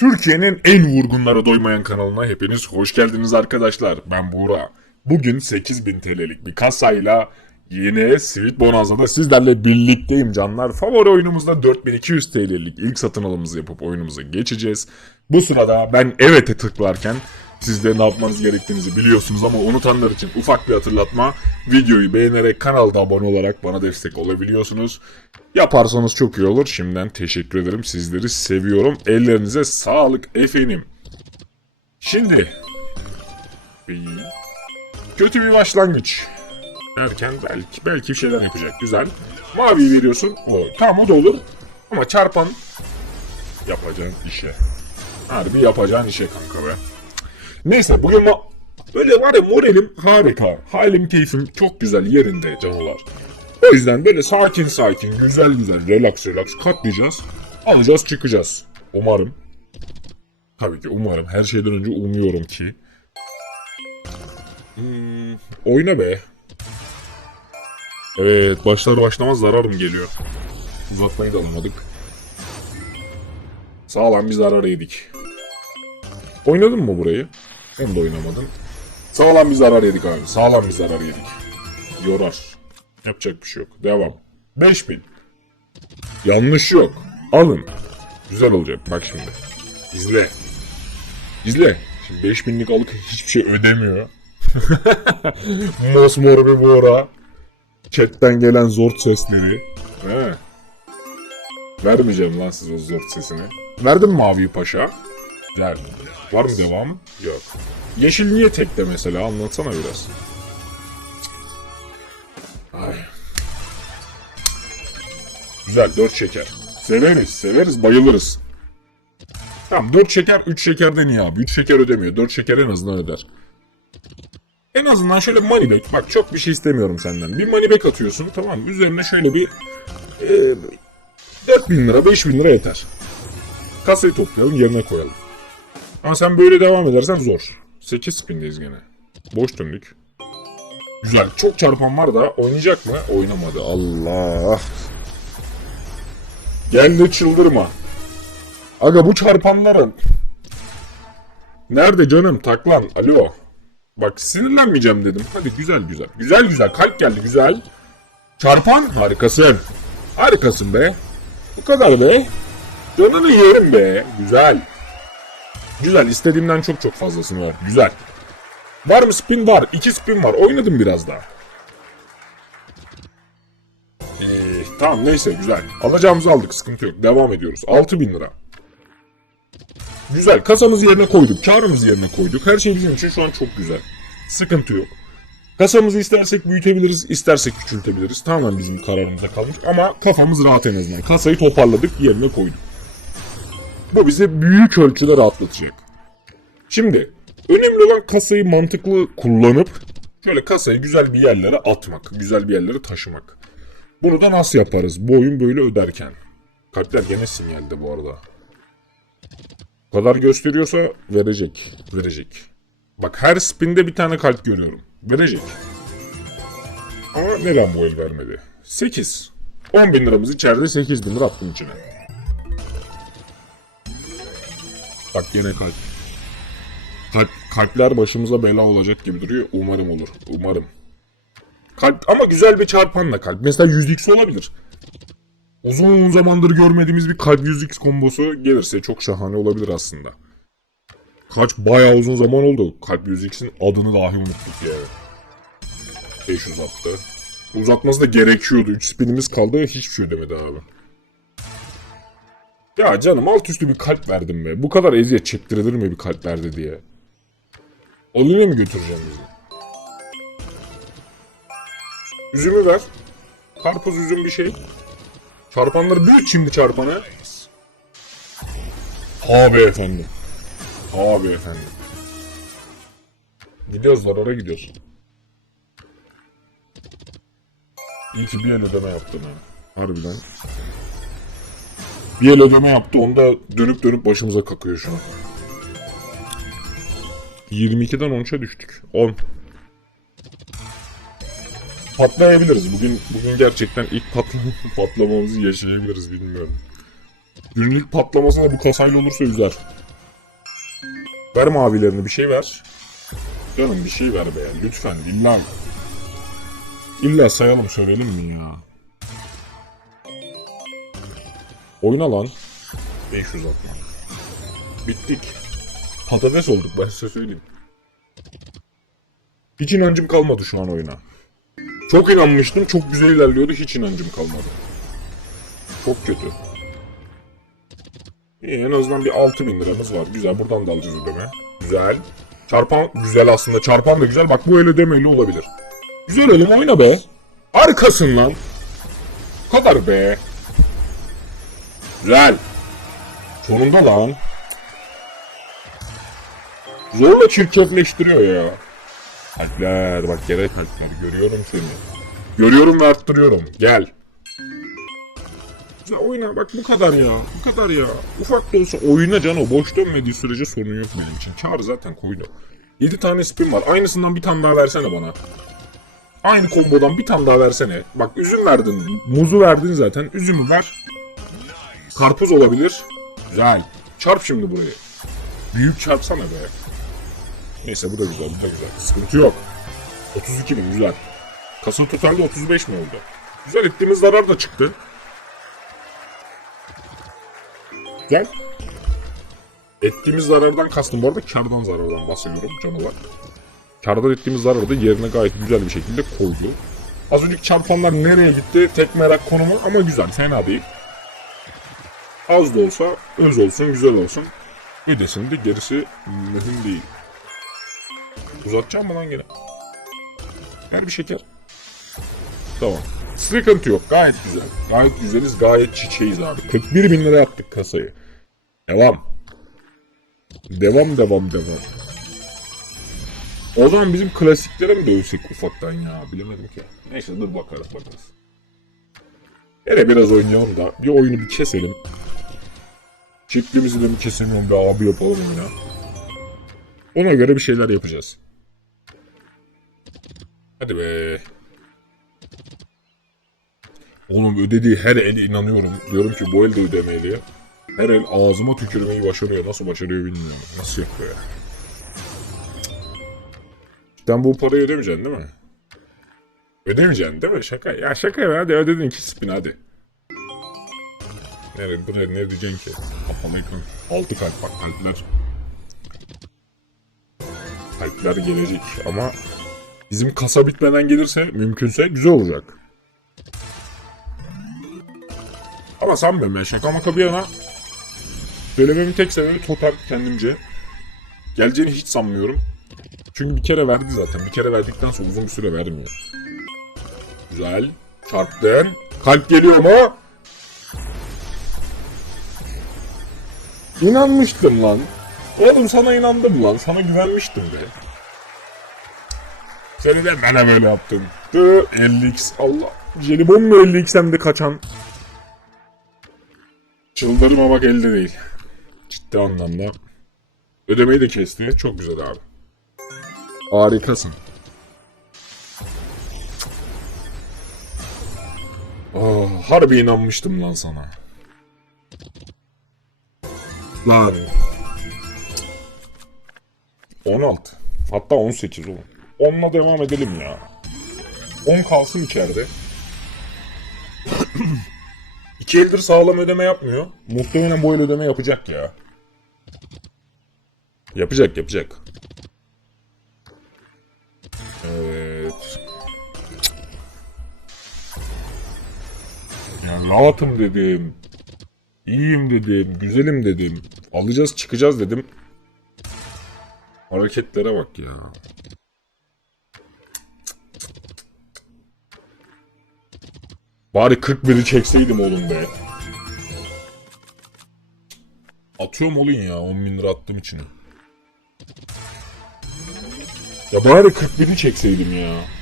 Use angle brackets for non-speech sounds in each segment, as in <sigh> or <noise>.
Türkiye'nin en vurgunlara doymayan kanalına hepiniz hoş geldiniz arkadaşlar. Ben Buğra. Bugün 8000 TL'lik bir kasayla yine Sweet Bonanza'da sizlerle birlikteyim canlar. Favori oyunumuzda 4200 TL'lik ilk satın alımımızı yapıp oyunumuza geçeceğiz. Bu sırada ben evet'e tıklarken siz de ne yapmanız gerektiğinizi biliyorsunuz ama unutanlar için ufak bir hatırlatma. Videoyu beğenerek kanalda abone olarak bana destek olabiliyorsunuz. Yaparsanız çok iyi olur. Şimdiden teşekkür ederim. Sizleri seviyorum. Ellerinize sağlık efendim. Şimdi kötü bir başlangıç derken belki belki bir şeyler yapacak. Güzel. Mavi veriyorsun. O tamam o da olur. Ama çarpan yapacağın işe. Harbi yapacağın işe kanka be. Neyse bugün ma- böyle var ya moralim harika. Halim keyfim çok güzel yerinde canlılar. O yüzden böyle sakin sakin, güzel güzel, relax relax katlayacağız. Alacağız çıkacağız. Umarım. Tabii ki umarım. Her şeyden önce umuyorum ki. Hmm, oyna be. Evet başlar başlamaz zararım geliyor. Uzatmayı da almadık. Sağlam bir zarar yedik. Oynadın mı burayı? Hem de oynamadın. Sağlam bir zarar yedik abi. Sağlam bir zarar yedik. Yorar. Yapacak bir şey yok. Devam. 5000. Yanlış yok. Alın. Güzel olacak. Bak şimdi. İzle. İzle. Şimdi 5000'lik alık hiçbir şey ödemiyor. <laughs> Mosmor bir bora. Chatten gelen zor sesleri. He. Vermeyeceğim lan size o zor sesini. Verdim Mavi Paşa. Güzel. Var mı devam? Yok. Yeşil niye tekte mesela? Anlatsana biraz. Ay. Güzel 4 şeker. Severiz, severiz, bayılırız. Tamam 4 şeker 3 şekerden iyi abi. 3 şeker ödemiyor. 4 şeker en azından öder. En azından şöyle back. Bak çok bir şey istemiyorum senden. Bir back atıyorsun tamam? Üzerine şöyle bir e, 4000 lira 5000 lira yeter. Kasayı toplayalım yerine koyalım. Ama sen böyle devam edersen zor. 8 spindeyiz gene. Boş döndük. Güzel. Çok çarpan var da oynayacak mı? Oynamadı. Allah. Gel de çıldırma. Aga bu çarpanların. Nerede canım? Taklan. Alo. Bak sinirlenmeyeceğim dedim. Hadi güzel güzel. Güzel güzel. Kalp geldi güzel. Çarpan. Harikasın. Harikasın be. Bu kadar be. Canını yerim be. Güzel. Güzel. istediğimden çok çok fazlasını var. Güzel. Var mı spin? Var. İki spin var. Oynadım biraz daha. Ee, tamam neyse güzel. Alacağımızı aldık. Sıkıntı yok. Devam ediyoruz. 6000 lira. Güzel. Kasamızı yerine koyduk. Karımızı yerine koyduk. Her şey bizim için şu an çok güzel. Sıkıntı yok. Kasamızı istersek büyütebiliriz, istersek küçültebiliriz. Tamamen bizim kararımıza kalmış ama kafamız rahat en azından. Kasayı toparladık, yerine koyduk. Bu bize büyük ölçüde rahatlatacak. Şimdi önemli olan kasayı mantıklı kullanıp şöyle kasayı güzel bir yerlere atmak, güzel bir yerlere taşımak. Bunu da nasıl yaparız? Bu oyun böyle öderken. Kalpler gene sinyalde bu arada. Kadar gösteriyorsa verecek. Verecek. Bak her spinde bir tane kalp görüyorum. Verecek. Ama neden bu el vermedi? 8. 10 bin liramız içeride 8 bin lira attım içine. Bak yine kalp. Kalp, kalpler başımıza bela olacak gibi duruyor. Umarım olur. Umarım. Kalp ama güzel bir çarpanla kalp. Mesela 100x olabilir. Uzun zamandır görmediğimiz bir kalp 100x kombosu gelirse çok şahane olabilir aslında. Kaç bayağı uzun zaman oldu. Kalp 100x'in adını dahi unuttuk ya. 500 attı. Uzatması da gerekiyordu. 3 spinimiz kaldı. Hiçbir şey ödemedi abi. Ya canım alt üstü bir kalp verdim be. Bu kadar eziyet çektirilir mi bir kalp verdi diye. Alına mı götüreceğim bizi? Üzümü ver. Karpuz üzüm bir şey. Çarpanları büyük şimdi çarpanı. Abi efendim. Abi efendim. Gidiyoruz zarara gidiyoruz. İyi ki bir el ödeme yaptın ha. Harbiden. Bir el ödeme yaptı onda dönüp dönüp başımıza kakıyor şu an. 22'den 13'e düştük. 10. Patlayabiliriz. Bugün bugün gerçekten ilk patlama, <laughs> patlamamızı yaşayabiliriz bilmiyorum. Günün ilk bu kasayla olursa üzer. Ver mavilerini bir şey ver. Canım bir şey ver be lütfen illa. İlla sayalım söyleyelim mi ya? Oyna lan. 500 atma. Bittik. Patates olduk ben size söyleyeyim. Hiç inancım kalmadı şu an oyuna. Çok inanmıştım, çok güzel ilerliyordu, hiç inancım kalmadı. Çok kötü. İyi, en azından bir 6000 liramız var. Güzel, buradan da alacağız ödeme. Güzel. Çarpan güzel aslında, çarpan da güzel. Bak bu el ödemeyle olabilir. Güzel elim oyna be. Harikasın lan. Bu kadar be. Güzel. Sonunda lan. Zorla çirkefleştiriyor ya. Kalpler bak gene kalpler görüyorum seni. Görüyorum ve arttırıyorum. Gel. Güzel oyna bak bu kadar ya. Bu kadar ya. Ufak da olsa oyna canı. Boş dönmediği sürece sorun yok benim için. Çağır zaten koydu. 7 tane spin var. Aynısından bir tane daha versene bana. Aynı kombodan bir tane daha versene. Bak üzüm verdin. Muzu verdin zaten. Üzümü ver. Karpuz olabilir. Güzel. Çarp şimdi burayı. Büyük çarpsana be. Neyse bu da güzel, bu da güzel. Sıkıntı yok. 32 bin güzel. Kasa totalde 35 mi oldu? Güzel ettiğimiz zarar da çıktı. Gel. Ettiğimiz zarardan kastım bu arada kardan zarardan bahsediyorum canavar. Kardan ettiğimiz zararı da yerine gayet güzel bir şekilde koydu. Az önceki çarpanlar nereye gitti tek merak konumu ama güzel fena değil. Az da olsa öz olsun güzel olsun. Ödesin de gerisi mühim değil. Uzatacağım mı lan gene? Ver bir şeker. Tamam. Sıkıntı yok. Gayet güzel. Gayet güzeliz. Gayet çiçeğiz abi. 41 bin lira yaptık kasayı. Devam. Devam devam devam. O zaman bizim klasiklere mi dövsek ufaktan ya? Bilemedim ki. Neyse dur bakarız bakarız. Hele biraz oynayalım da bir oyunu bir keselim. Çiftliğimizi de mi kesemiyorum be abi yapalım oyunu. Ona göre bir şeyler yapacağız. Hadi be. Oğlum ödediği her ele inanıyorum. Diyorum ki bu el de ödemeli. Her el ağzıma tükürmeyi başarıyor. Nasıl başarıyor bilmiyorum. Nasıl yapıyor ya? Sen bu parayı ödemeyeceksin değil mi? Ödemeyeceksin değil mi? Şaka. Ya şaka ya. Hadi ödedin iki spin hadi. Nerede, buraya ne diyeceksin ki? Ekran. Altı kalp bak kalpler. Kalpler gelecek ama bizim kasa bitmeden gelirse mümkünse güzel olacak. Ama sanmıyorum ben şaka maka bir yana. Söylememin tek sebebi total kendimce. Geleceğini hiç sanmıyorum. Çünkü bir kere verdi zaten. Bir kere verdikten sonra uzun bir süre vermiyor. Güzel. Çarptın. Kalp geliyor mu? İnanmıştım lan. Oğlum sana inandım lan. Sana güvenmiştim be. Seni de bana böyle yaptın. Tı 50x Allah. Jelibon mu 50x hem de kaçan. Çıldırma bak elde değil. Ciddi anlamda. Ödemeyi de kesti. Çok güzel abi. Harikasın. Oh, harbi inanmıştım lan sana. Lan. 16. Hatta 18 oğlum. 10'la devam edelim ya. 10 kalsın içeride. <clears throat> İki eldir sağlam ödeme yapmıyor. Muhtemelen bu el ödeme yapacak ya. Yapacak yapacak. Evet. Ya rahatım dedim. İyiyim dedim. Güzelim dedim. Alacağız çıkacağız dedim. Hareketlere bak ya. Bari 41'i çekseydim oğlum be. Atıyorum olun ya 10 bin lira attığım için. Ya bari 41'i çekseydim ya.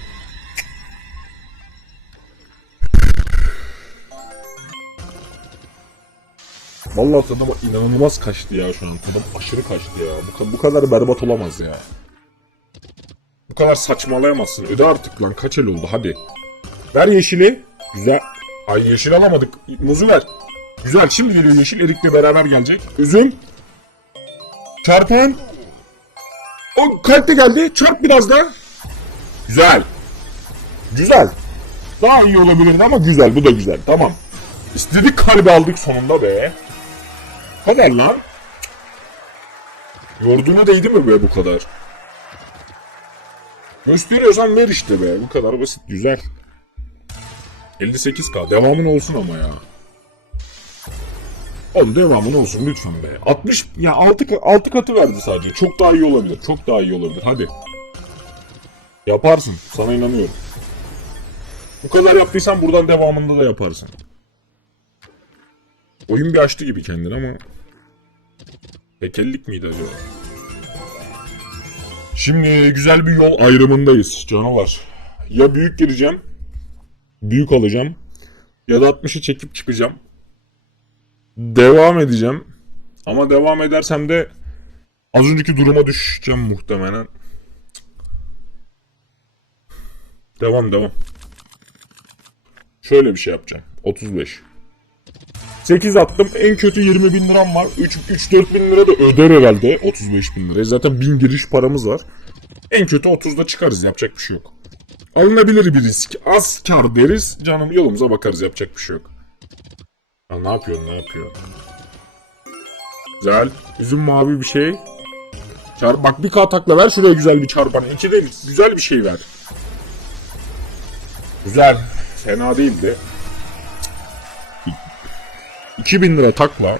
Vallahi tadım inanılmaz kaçtı ya şu an. Tadım aşırı kaçtı ya. Bu, bu kadar berbat olamaz ya. Bu kadar saçmalayamazsın. Öde artık lan. Kaç el oldu hadi. Ver yeşili. Güzel. Ay yeşil alamadık. Muzu ver. Güzel. Şimdi geliyor yeşil. Erik'le beraber gelecek. Üzüm. Çarpan. O kalite geldi. Çarp biraz da. Güzel. Güzel. Daha iyi olabilirdi ama güzel. Bu da güzel. Tamam. İstedik kalbi aldık sonunda be. Kadar lan. Yorduğuna değdi mi be bu kadar? Gösteriyorsan ver işte be. Bu kadar basit. Güzel. 58k. Devamın olsun ama ya. Oğlum devamın olsun lütfen be. 60 ya 6 6 katı verdi sadece. Çok daha iyi olabilir. Çok daha iyi olabilir. Hadi. Yaparsın. Sana inanıyorum. Bu kadar yaptıysan buradan devamında da yaparsın. Oyun bir açtı gibi kendini ama Bekellik miydi acaba? Şimdi güzel bir yol ayrımındayız canavar. Ya büyük gireceğim, büyük alacağım ya da 60'ı çekip çıkacağım. Devam edeceğim. Ama devam edersem de az önceki duruma düşeceğim muhtemelen. Devam devam. Şöyle bir şey yapacağım. 35. 8 attım. En kötü 20 bin liram var. 3-4 bin lira da öder herhalde. 35 bin liraya. Zaten bin giriş paramız var. En kötü 30'da çıkarız. Yapacak bir şey yok. Alınabilir bir risk. Az kar deriz. Canım yolumuza bakarız. Yapacak bir şey yok. Ya ne yapıyor ne yapıyor? Güzel. Üzüm mavi bir şey. Çar bak bir katakla ver şuraya güzel bir çarpan. İki de güzel bir şey ver. Güzel. Fena değildi. 2000 lira takla.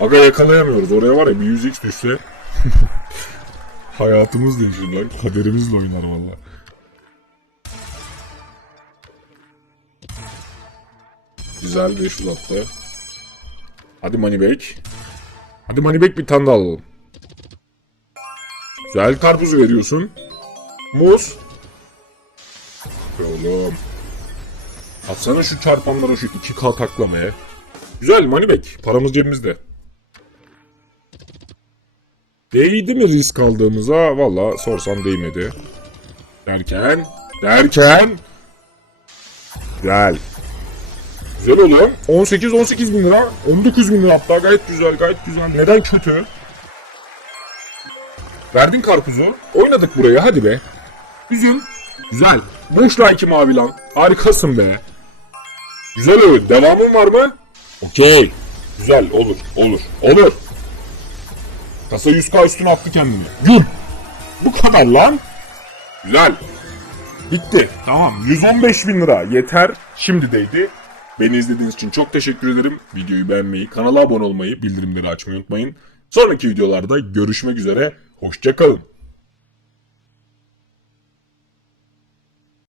Aga yakalayamıyoruz. Oraya var ya bir 100x düşse. <laughs> Hayatımız değişir lan. Kaderimizle oynar valla. Güzel bir şut attı. Hadi Moneyback. Hadi Moneyback bir tane daha alalım. Güzel karpuzu veriyorsun. Muz. Oğlum. Atsana şu çarpanlara şu 2K taklamaya. Güzel Moneyback. Paramız cebimizde. Değdi mi risk aldığımıza? Valla sorsan değmedi. Derken, derken... Güzel. Güzel oluyor. 18-18 bin lira. 19 bin lira hatta gayet güzel gayet güzel. Neden kötü? Verdin karpuzu. Oynadık buraya hadi be. Üzüm. Güzel. Boş lan iki mavi lan. Harikasın be. Güzel oyun. Devamın var mı? Okey. Güzel olur olur olur. Kasa 100k üstüne attı kendini. Gül. Bu kadar lan. Güzel. Bitti. Tamam. 115 bin lira. Yeter. Şimdi değdi. Beni izlediğiniz için çok teşekkür ederim. Videoyu beğenmeyi, kanala abone olmayı, bildirimleri açmayı unutmayın. Sonraki videolarda görüşmek üzere. Hoşçakalın.